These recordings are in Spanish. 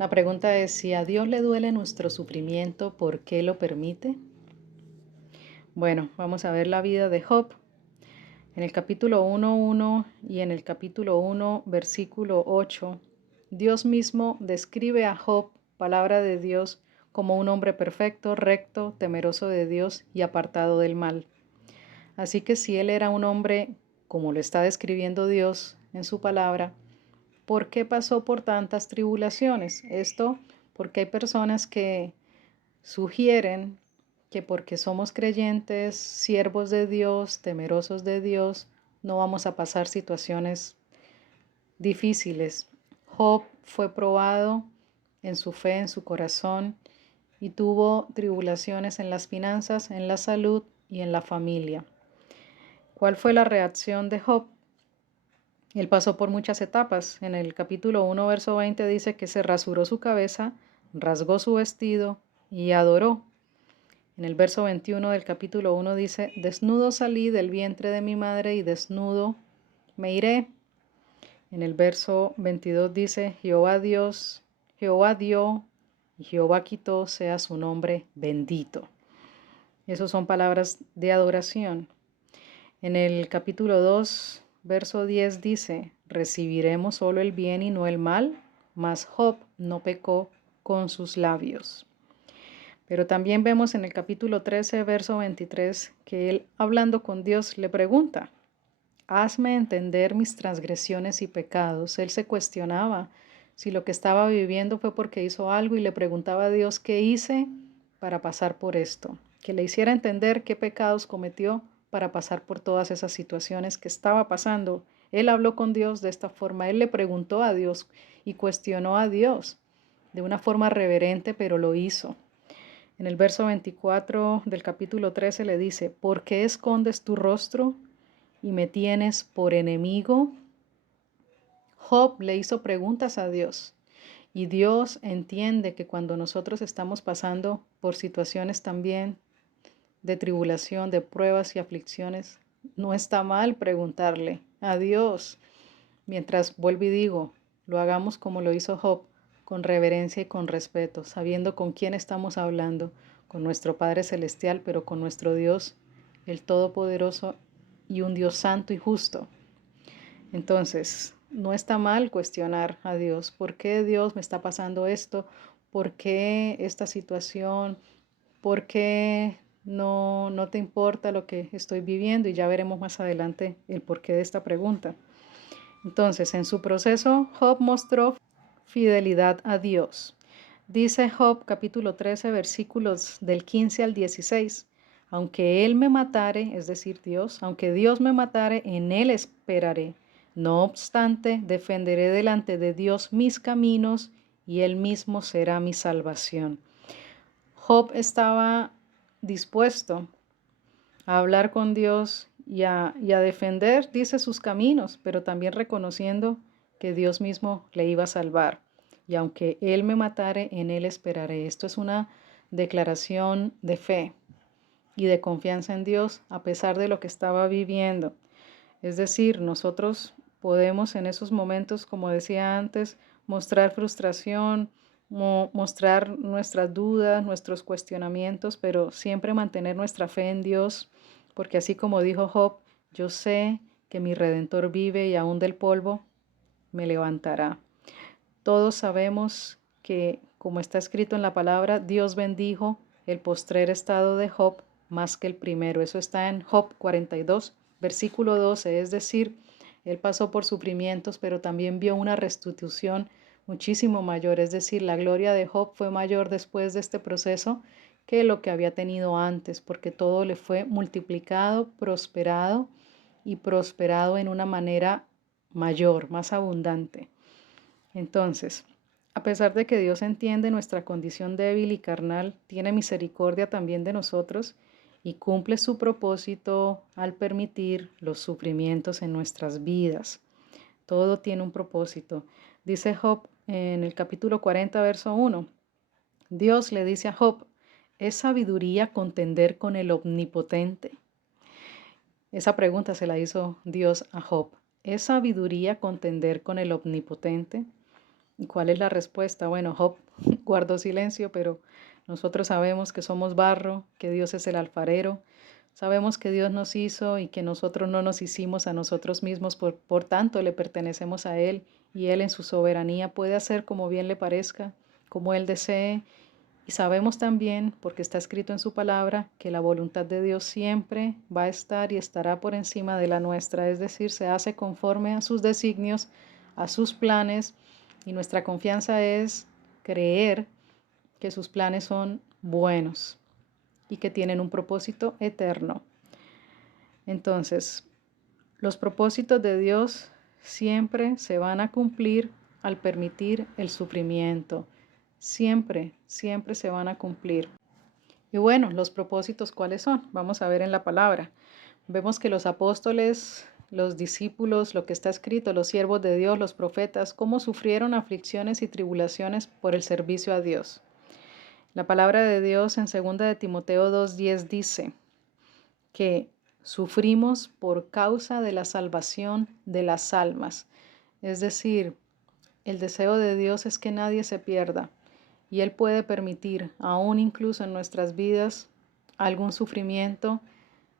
La pregunta es, si a Dios le duele nuestro sufrimiento, ¿por qué lo permite? Bueno, vamos a ver la vida de Job. En el capítulo 1:1 y en el capítulo 1, versículo 8, Dios mismo describe a Job, palabra de Dios, como un hombre perfecto, recto, temeroso de Dios y apartado del mal. Así que si él era un hombre, como lo está describiendo Dios en su palabra, ¿por qué pasó por tantas tribulaciones? Esto porque hay personas que sugieren que porque somos creyentes, siervos de Dios, temerosos de Dios, no vamos a pasar situaciones difíciles. Job fue probado en su fe, en su corazón, y tuvo tribulaciones en las finanzas, en la salud y en la familia. ¿Cuál fue la reacción de Job? Él pasó por muchas etapas. En el capítulo 1, verso 20 dice que se rasuró su cabeza, rasgó su vestido y adoró. En el verso 21 del capítulo 1 dice, desnudo salí del vientre de mi madre y desnudo me iré. En el verso 22 dice, Jehová Dios, Jehová dio y Jehová quitó, sea su nombre bendito. Esas son palabras de adoración. En el capítulo 2, verso 10 dice, recibiremos solo el bien y no el mal, mas Job no pecó con sus labios. Pero también vemos en el capítulo 13, verso 23, que él, hablando con Dios, le pregunta, hazme entender mis transgresiones y pecados. Él se cuestionaba si lo que estaba viviendo fue porque hizo algo y le preguntaba a Dios qué hice para pasar por esto, que le hiciera entender qué pecados cometió para pasar por todas esas situaciones que estaba pasando. Él habló con Dios de esta forma, él le preguntó a Dios y cuestionó a Dios de una forma reverente, pero lo hizo. En el verso 24 del capítulo 13 le dice, ¿por qué escondes tu rostro y me tienes por enemigo? Job le hizo preguntas a Dios y Dios entiende que cuando nosotros estamos pasando por situaciones también de tribulación, de pruebas y aflicciones, no está mal preguntarle a Dios. Mientras vuelvo y digo, lo hagamos como lo hizo Job, con reverencia y con respeto, sabiendo con quién estamos hablando, con nuestro Padre Celestial, pero con nuestro Dios, el Todopoderoso y un Dios santo y justo. Entonces, no está mal cuestionar a Dios. ¿Por qué Dios me está pasando esto? ¿Por qué esta situación? ¿Por qué no te importa lo que estoy viviendo? Y ya veremos más adelante el porqué de esta pregunta. Entonces, en su proceso, Job mostró fidelidad a Dios. Dice Job capítulo 13, versículos del 15 al 16. Aunque él me matare, es decir, Dios, aunque Dios me matare, en él esperaré. No obstante, defenderé delante de Dios mis caminos y él mismo será mi salvación. Job estaba dispuesto a hablar con Dios y a defender, dice, sus caminos, pero también reconociendo que Dios mismo le iba a salvar. Y aunque Él me matare, en Él esperaré. Esto es una declaración de fe y de confianza en Dios a pesar de lo que estaba viviendo. Es decir, nosotros podemos en esos momentos, como decía antes, mostrar frustración, mostrar nuestras dudas, nuestros cuestionamientos, pero siempre mantener nuestra fe en Dios, porque así como dijo Job, yo sé que mi Redentor vive y aún del polvo me levantará. Todos sabemos que, como está escrito en la palabra, Dios bendijo el postrer estado de Job más que el primero. Eso está en Job 42, versículo 12. Es decir, él pasó por sufrimientos, pero también vio una restitución muchísimo mayor. Es decir, la gloria de Job fue mayor después de este proceso que lo que había tenido antes, porque todo le fue multiplicado, prosperado y prosperado en una manera mayor, más abundante. Entonces, a pesar de que Dios entiende nuestra condición débil y carnal, tiene misericordia también de nosotros y cumple su propósito al permitir los sufrimientos en nuestras vidas. Todo tiene un propósito. Dice Job en el capítulo 40, verso 1. Dios le dice a Job, ¿es sabiduría contender con el omnipotente? Esa pregunta se la hizo Dios a Job. ¿Es sabiduría contender con el omnipotente? ¿Y cuál es la respuesta? Bueno, Job guardó silencio, pero nosotros sabemos que somos barro, que Dios es el alfarero. Sabemos que Dios nos hizo y que nosotros no nos hicimos a nosotros mismos, por tanto le pertenecemos a Él y Él en su soberanía puede hacer como bien le parezca, como Él desee. Y sabemos también, porque está escrito en su palabra, que la voluntad de Dios siempre va a estar y estará por encima de la nuestra, es decir, se hace conforme a sus designios, a sus planes, y nuestra confianza es creer que sus planes son buenos y que tienen un propósito eterno. Entonces, los propósitos de Dios siempre se van a cumplir al permitir el sufrimiento. Siempre, siempre se van a cumplir. Y bueno, los propósitos, ¿cuáles son? Vamos a ver en la palabra. Vemos que los apóstoles, los discípulos, lo que está escrito, los siervos de Dios, los profetas, cómo sufrieron aflicciones y tribulaciones por el servicio a Dios. La palabra de Dios en 2 de Timoteo 2:10 dice que sufrimos por causa de la salvación de las almas. Es decir, el deseo de Dios es que nadie se pierda y Él puede permitir, aún incluso en nuestras vidas, algún sufrimiento,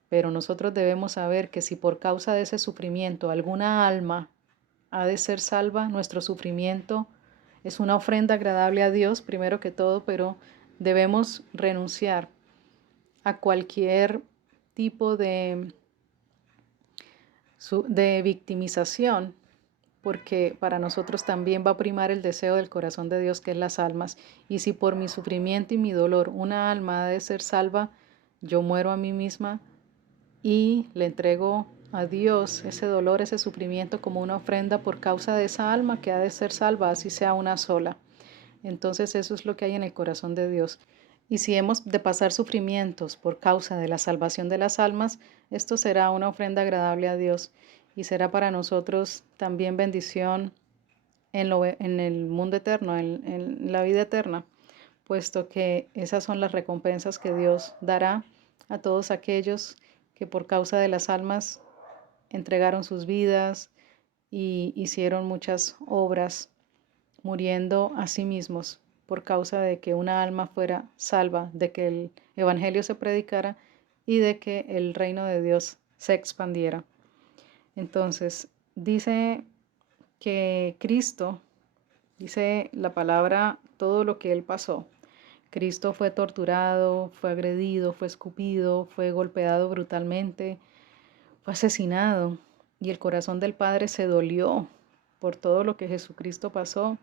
pero nosotros debemos saber que si por causa de ese sufrimiento alguna alma ha de ser salva, nuestro sufrimiento es una ofrenda agradable a Dios, primero que todo, pero debemos renunciar a cualquier tipo de victimización, porque para nosotros también va a primar el deseo del corazón de Dios, que es las almas. Y si por mi sufrimiento y mi dolor una alma ha de ser salva, yo muero a mí misma y le entrego a Dios ese dolor, ese sufrimiento como una ofrenda por causa de esa alma que ha de ser salva, así sea una sola. Entonces eso es lo que hay en el corazón de Dios. Y si hemos de pasar sufrimientos por causa de la salvación de las almas, esto será una ofrenda agradable a Dios y será para nosotros también bendición en el mundo eterno, en la vida eterna, puesto que esas son las recompensas que Dios dará a todos aquellos que por causa de las almas entregaron sus vidas y hicieron muchas obras muriendo a sí mismos por causa de que una alma fuera salva, de que el evangelio se predicara y de que el reino de Dios se expandiera. Entonces, dice que Cristo, dice la palabra, todo lo que Él pasó. Cristo fue torturado, fue agredido, fue escupido, fue golpeado brutalmente, fue asesinado y el corazón del Padre se dolió por todo lo que Jesucristo pasó,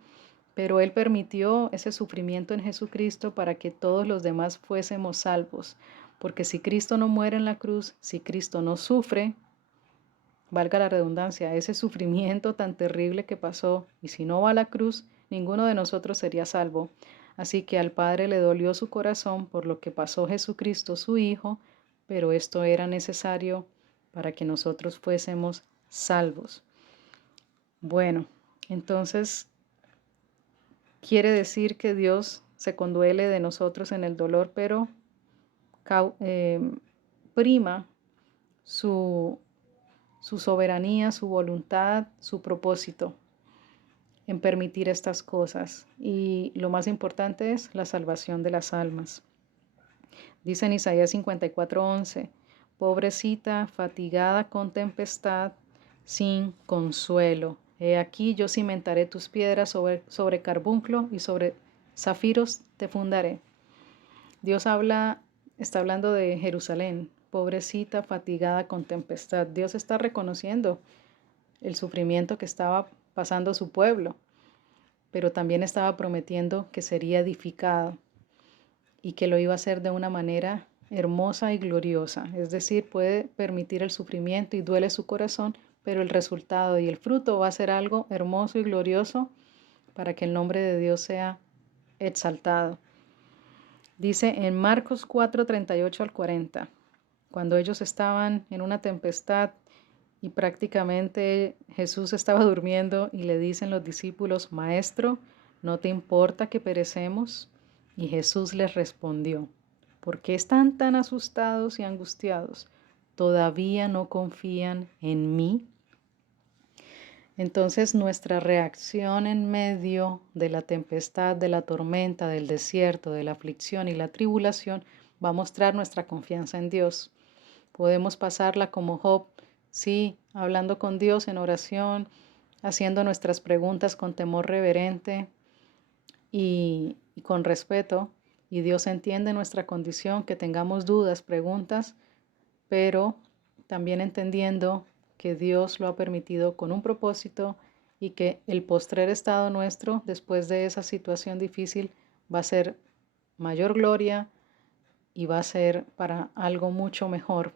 pero Él permitió ese sufrimiento en Jesucristo para que todos los demás fuésemos salvos, porque si Cristo no muere en la cruz, si Cristo no sufre, valga la redundancia, ese sufrimiento tan terrible que pasó, y si no va a la cruz, ninguno de nosotros sería salvo. Así que al Padre le dolió su corazón por lo que pasó Jesucristo, su Hijo, pero esto era necesario para que nosotros fuésemos salvos. Bueno, entonces quiere decir que Dios se conduele de nosotros en el dolor, pero prima su soberanía, su voluntad, su propósito en permitir estas cosas. Y lo más importante es la salvación de las almas. Dice en Isaías 54:11, pobrecita, fatigada con tempestad, sin consuelo. He aquí yo cimentaré tus piedras sobre carbunclo y sobre zafiros te fundaré. Dios está hablando de Jerusalén, pobrecita, fatigada con tempestad. Dios está reconociendo el sufrimiento que estaba pasando su pueblo, pero también estaba prometiendo que sería edificado y que lo iba a hacer de una manera hermosa y gloriosa. Es decir, puede permitir el sufrimiento y duele su corazón, pero el resultado y el fruto va a ser algo hermoso y glorioso para que el nombre de Dios sea exaltado. Dice en Marcos 4:38 al 40, cuando ellos estaban en una tempestad y prácticamente Jesús estaba durmiendo y le dicen los discípulos, Maestro, ¿no te importa que perecemos? Y Jesús les respondió, ¿por qué están tan asustados y angustiados? ¿Todavía no confían en mí? Entonces nuestra reacción en medio de la tempestad, de la tormenta, del desierto, de la aflicción y la tribulación va a mostrar nuestra confianza en Dios. Podemos pasarla como Job, sí, hablando con Dios en oración, haciendo nuestras preguntas con temor reverente y con respeto. Y Dios entiende nuestra condición, que tengamos dudas, preguntas, pero también entendiendo que Dios lo ha permitido con un propósito y que el postrer estado nuestro después de esa situación difícil va a ser mayor gloria y va a ser para algo mucho mejor,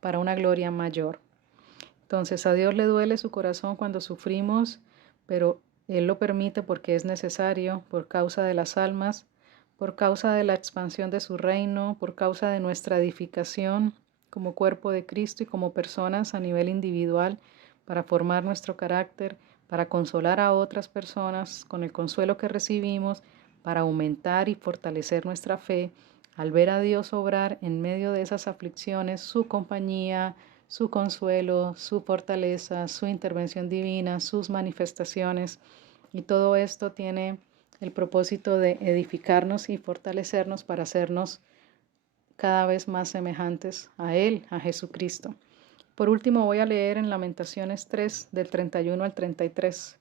para una gloria mayor. Entonces a Dios le duele su corazón cuando sufrimos, pero Él lo permite porque es necesario por causa de las almas, por causa de la expansión de su reino, por causa de nuestra edificación como cuerpo de Cristo y como personas a nivel individual, para formar nuestro carácter, para consolar a otras personas con el consuelo que recibimos, para aumentar y fortalecer nuestra fe, al ver a Dios obrar en medio de esas aflicciones, su compañía, su consuelo, su fortaleza, su intervención divina, sus manifestaciones. Y todo esto tiene el propósito de edificarnos y fortalecernos para hacernos cada vez más semejantes a Él, a Jesucristo. Por último, voy a leer en Lamentaciones 3, del 31 al 33.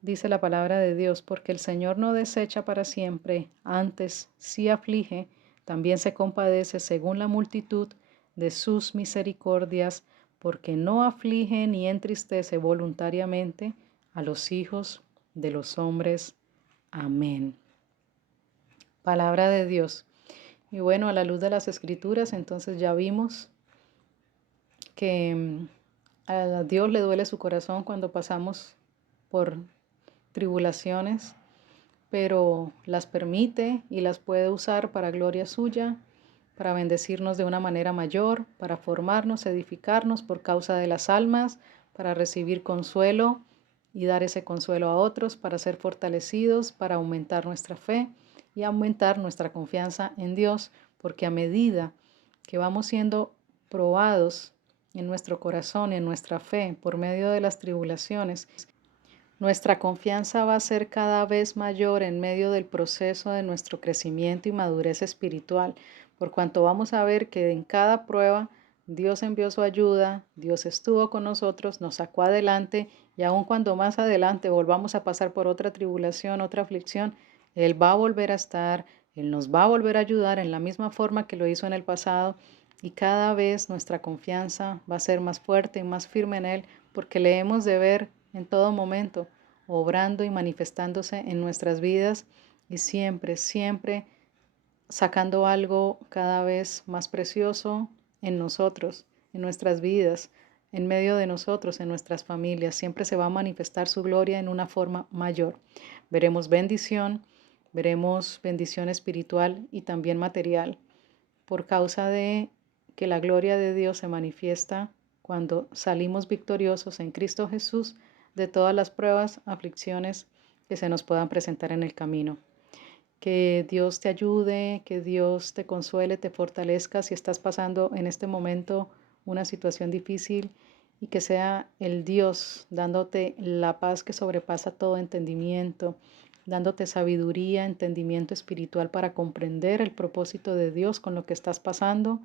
Dice la palabra de Dios, porque el Señor no desecha para siempre, antes sí aflige, también se compadece según la multitud de sus misericordias, porque no aflige ni entristece voluntariamente a los hijos de los hombres. Amén. Palabra de Dios. Y bueno, a la luz de las Escrituras, entonces ya vimos que a Dios le duele su corazón cuando pasamos por tribulaciones, pero las permite y las puede usar para gloria suya, para bendecirnos de una manera mayor, para formarnos, edificarnos por causa de las almas, para recibir consuelo y dar ese consuelo a otros, para ser fortalecidos, para aumentar nuestra fe y aumentar nuestra confianza en Dios, porque a medida que vamos siendo probados en nuestro corazón, en nuestra fe, por medio de las tribulaciones, nuestra confianza va a ser cada vez mayor en medio del proceso de nuestro crecimiento y madurez espiritual, por cuanto vamos a ver que en cada prueba Dios envió su ayuda, Dios estuvo con nosotros, nos sacó adelante y aun cuando más adelante volvamos a pasar por otra tribulación, otra aflicción, Él va a volver a estar, Él nos va a volver a ayudar en la misma forma que lo hizo en el pasado y cada vez nuestra confianza va a ser más fuerte y más firme en Él porque le hemos de ver en todo momento, obrando y manifestándose en nuestras vidas y siempre, siempre sacando algo cada vez más precioso en nosotros, en nuestras vidas, en medio de nosotros, en nuestras familias. Siempre se va a manifestar su gloria en una forma mayor. Veremos bendición espiritual y también material, por causa de que la gloria de Dios se manifiesta cuando salimos victoriosos en Cristo Jesús de todas las pruebas, aflicciones que se nos puedan presentar en el camino. Que Dios te ayude, que Dios te consuele, te fortalezca si estás pasando en este momento una situación difícil y que sea el Dios dándote la paz que sobrepasa todo entendimiento, dándote sabiduría, entendimiento espiritual para comprender el propósito de Dios con lo que estás pasando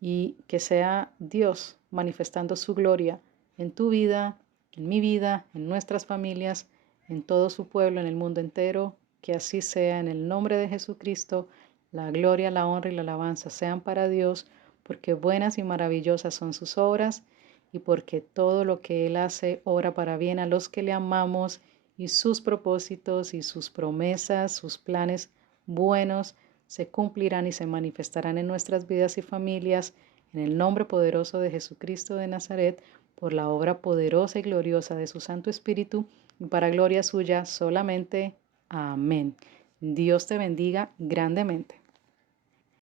y que sea Dios manifestando su gloria en tu vida, en mi vida, en nuestras familias, en todo su pueblo, en el mundo entero. Que así sea en el nombre de Jesucristo. La gloria, la honra y la alabanza sean para Dios, porque buenas y maravillosas son sus obras y porque todo lo que Él hace obra para bien a los que le amamos y sus propósitos y sus promesas, sus planes buenos se cumplirán y se manifestarán en nuestras vidas y familias, en el nombre poderoso de Jesucristo de Nazaret, por la obra poderosa y gloriosa de su Santo Espíritu, y para gloria suya solamente. Amén. Dios te bendiga grandemente.